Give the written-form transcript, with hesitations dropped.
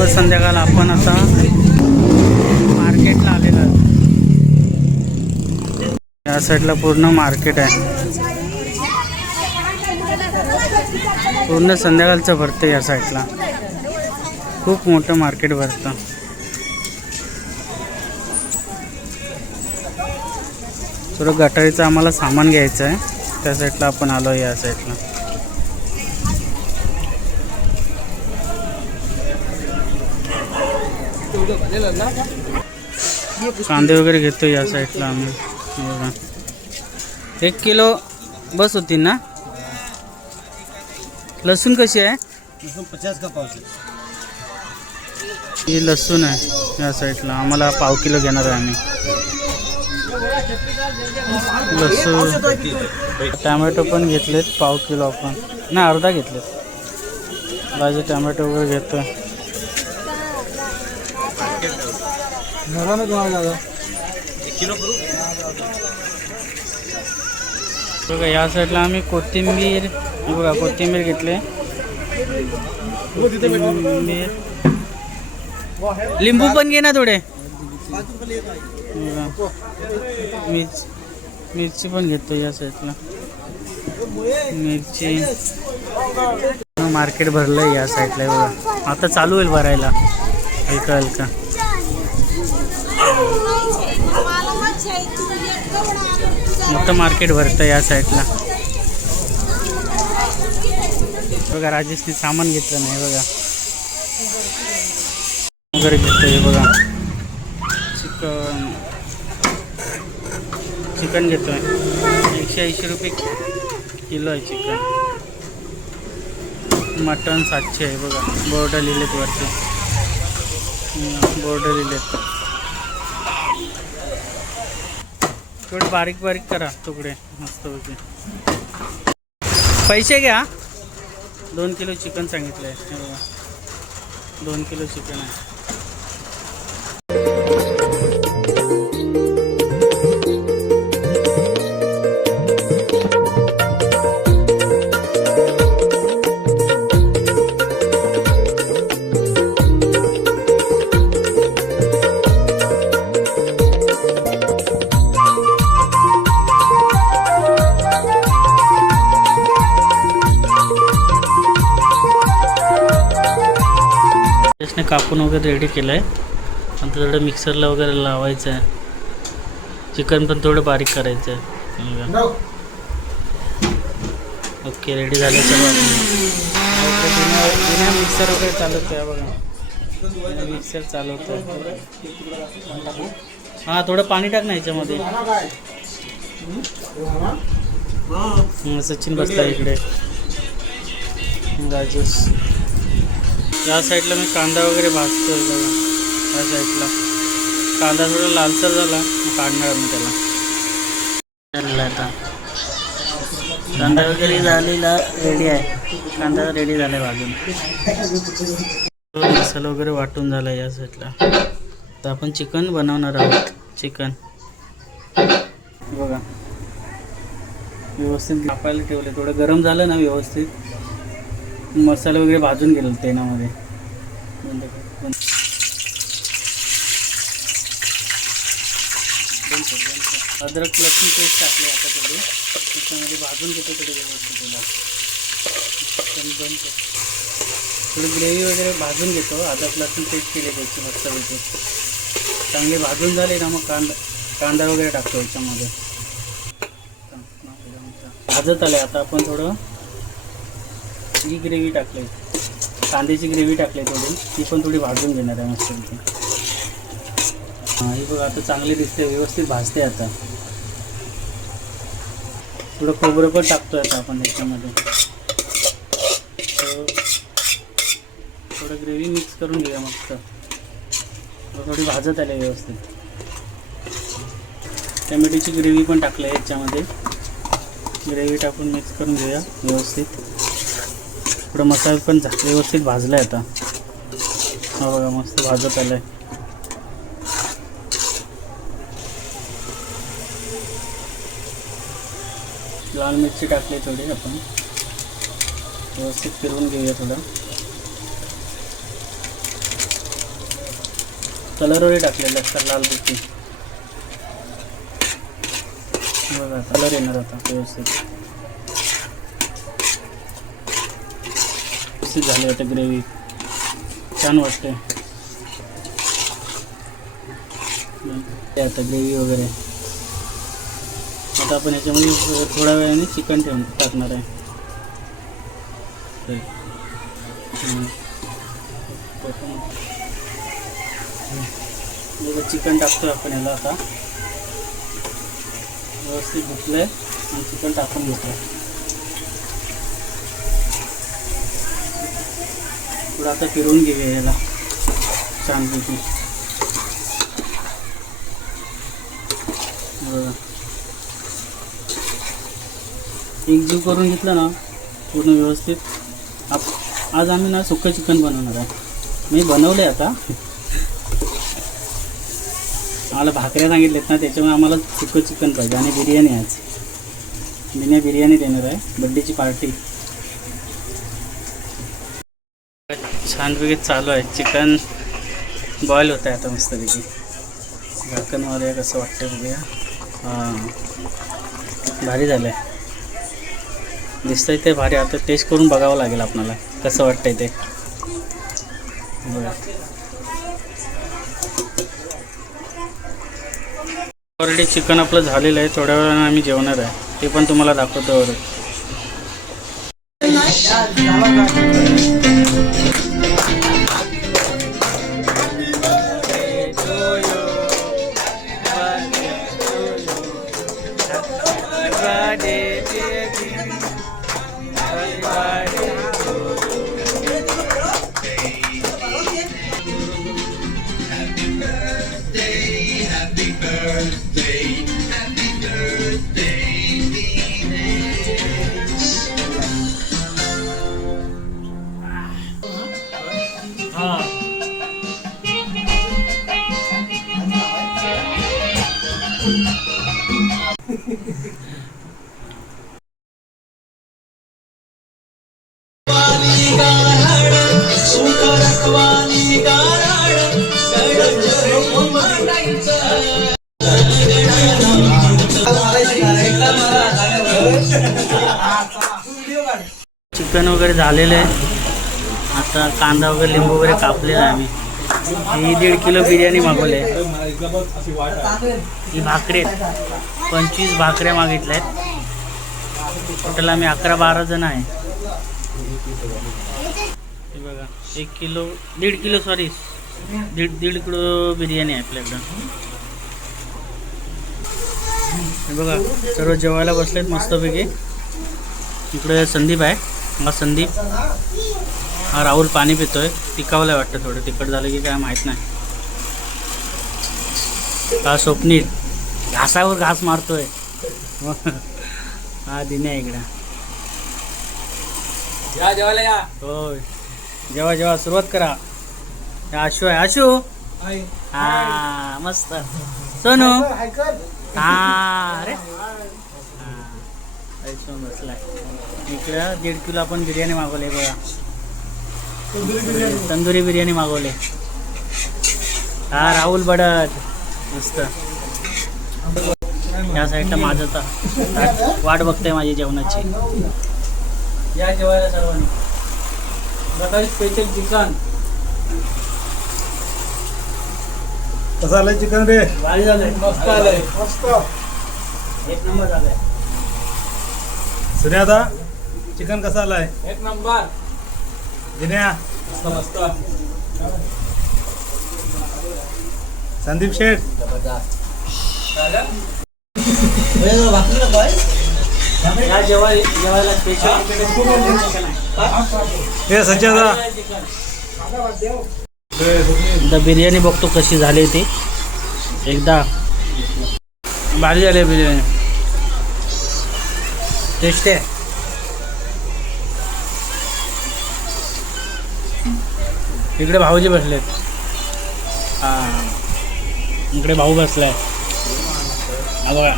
शुभ संध्याकाळ. आपण आता मार्केटला आलेलो आहोत. या साईडला पूर्ण मार्केट आहे. पूर्ण संध्याकाळचं भरतं या साईडला. खूप मोठं मार्केट भरतं. थोडं गटारीचं आम्हाला सामान घ्यायचं आहे, त्या साईडला आपण आलो. या साईडला कांदे वगैरे घेतो. या साईडला आम्ही 1 किलो बस होती ना. लसूण कशी आहे? 50 का पाव. ही लसूण आहे या साईडला. आम्हाला पाव किलो घेणार आहे आम्ही लसूण. टमॅटो पण घेतलेत पाव किलो. आपण नाही, अर्धा घेतलेत. भाजी टमॅटो वगैरे घेतोय. बघा या साईडला आम्ही कोथिंबीर, बघा कोथिंबीर घेतले. लिंबू पण घे ना थोडे. मिरची पण घेतो या साईडला. मिरची. मार्केट भरलंय या साईडला. बघा आता चालू होईल भरायला हलका हलका. मोठं मार्केट भरतं या साईडला. बघा राजेशने सामान घेतलं नाही. बघा वगैरे घेतोय. बघा चिकन घेतोय. 180 रुपये किलो आहे चिकन. मटन 700 आहे. बघा बोर्ड लिहिलेत वरती. बोर्ड लिहिलेत. थोडे बारीक बारीक करा तुकडे मस्त होते. पैसे घ्या. 2 किलो चिकन सांगितलं आहे. 2 किलो चिकन आहे. कापून वगैरे रेडी केलं आहे. आणि थोडं मिक्सरला वगैरे लावायचं आहे. चिकन पण थोडं बारीक करायचं आहे. ओके रेडी झालं. सर्व बिना मिक्सर वगैरे चालवतो आहे. बघा मिक्सर चालवतो आहे. हां थोडं पाणी टाक ना ह्याच्यामध्ये. सचिन बसला इकडे. राजेश. या साईडला मी कांदा वगैरे भाजतोय. बघा या साईडला कांदा थोडा लालसर झाला मग काढणार मी त्याला. आता कांदा वगैरे झालेला रेडी आहे. कांदा रेडी झाला आहे भाजून. मसाला वगैरे वाटून झाला या साईडला. तर आपण चिकन बनवणार आहोत. चिकन बघा व्यवस्थित कापायला ठेवले. थोडं गरम झालं ना व्यवस्थित. मसाला वगैरे भाजून गेलं तेलामध्ये. अद्रक लसूण पेस्ट टाकले. आता थोडी त्याच्यामध्ये भाजून घेतो थोडी व्यवस्थित. थोडी ग्रेव्ही वगैरे भाजून घेतो. अद्रक लसूण पेस्ट केले त्याची मस्तपैकी. चांगले भाजून झाले ना मग कांदा वगैरे टाकतो याच्यामध्ये. भाजत आले. आता आपण थोडं ही ग्रेव्ही टाकली. कांद्याची ग्रेव्ही टाकली थोडी. ती पण थोडी भाजून घेणार आहे मस्तपैकी. हां ही बघा आता चांगली दिसते. व्यवस्थित भाजते. आता थोडं खोबरं पण टाकतोय आता आपण त्याच्यामध्ये. थोडं ग्रेव्ही मिक्स करून घेऊया मस्त. थोडी भाजत आली व्यवस्थित. टमॅटोची ग्रेव्ही पण टाकली आहे याच्यामध्ये. ग्रेव्ही टाकून मिक्स करून घेऊया व्यवस्थित. थोडं मसाला पण व्यवस्थित भाजला आहे आता. हा बघा मस्त भाजत आलं आहे. लाल मिरची टाकली थोडी आपण. व्यवस्थित फिरवून घेऊया थोडं. कलरवरही टाकलेलं असतात लाल बुट्टी. बघा कलर येणार आता व्यवस्थित झाले आता. ग्रेव्ही छान वाटते आता ग्रेव्ही वगैरे. आता आपण याच्यामध्ये थोड्या वेळाने चिकन टाकणार आहे. चिकन टाकतोय आपण याला आता. व्यवस्थित धुतलंय आणि चिकन टाकून घेतलं. थोडं आता फिरवून घेऊया याला छानपैकी. बघा एकजीव करून घेतलं ना पूर्ण व्यवस्थित. आज आम्ही ना सुक्कं चिकन बनवणार आहे. मी बनवलं आहे आता. आम्हाला भाकऱ्या सांगितलेत ना त्याच्यामुळे आम्हाला सुक्कं चिकन पाहिजे आणि बिर्याणी. आज मी बिर्याणी देणार आहे. बड्डेची पार्टी छानपैकी चालू आहे. चिकन बॉईल होत आहे आता मस्तपैकी. झाकणवाले कसं वाटतं बघूया. हां भारी झालं आहे. दिसतंय ते भारी. आता टेस्ट करून बघावं लागेल आपल्याला कसं वाटतंय ते. बघा ऑलरेडी चिकन आपलं झालेलं आहे. थोड्या वेळानं आम्ही जेवणार आहे. ते पण तुम्हाला दाखवतो. चिकन वगैरे झालेलं आहे. आता कांदा वगैरे लिंबू वगैरे कापलेला आहे. आम्ही ही 1.5 किलो बिर्याणी मागवली आहे. ही भाकरी 25 भाकऱ्या मागितल्या आहेत. टोटल आम्ही 11-12 जण आहे. हे बघा 1 kilo 1.5 kilo sorry 1.5 kilo biryani आहे आपल्याकडं. हे बघा सर्व जेवायला बसलेत मस्तपैकी. इकडे संदीप आहे. हा संदीप. हा राहुल पाणी पितोय. पिकावलं वाटतं थोडं. तिखट झालं की काय माहीत नाही. हा स्वप्नील घासावर घास मारतोय. हा दिने इकडं. जेवायला या. होय जेव्हा सुरुवात करा. आशू आहे. आशू हा मस्त. सोनू हा अरे बसलाय. इकडं 1.5 किलो आपण बिर्याणी मागवली बघा. तंदुरी बिर्याणी मागवली. हा राहुल बडद मस्त. या साईडला माझं तर वाट बघताय माझी जेवणाची. या जेवायला सर्वांनी. सकाळी स्पेशल चिकन. कसं आलंय चिकन रे? भारी झालंय. मस्त आलंय. मस्त 1 नंबर झालंय. सुन्या आता चिकन कसं आलाय? 1 नंबर. दिन्या मस्त. संदीप शेठ या जेवायला स्पेशल. हे सज्जादा एकदा बिर्याणी बघतो कशी झाली ती. एकदा भारी झाली बिर्याणी. टेस्ट आहे. इकडे भाऊजी बसलेत. हां इकडे भाऊ बसलाय. बघा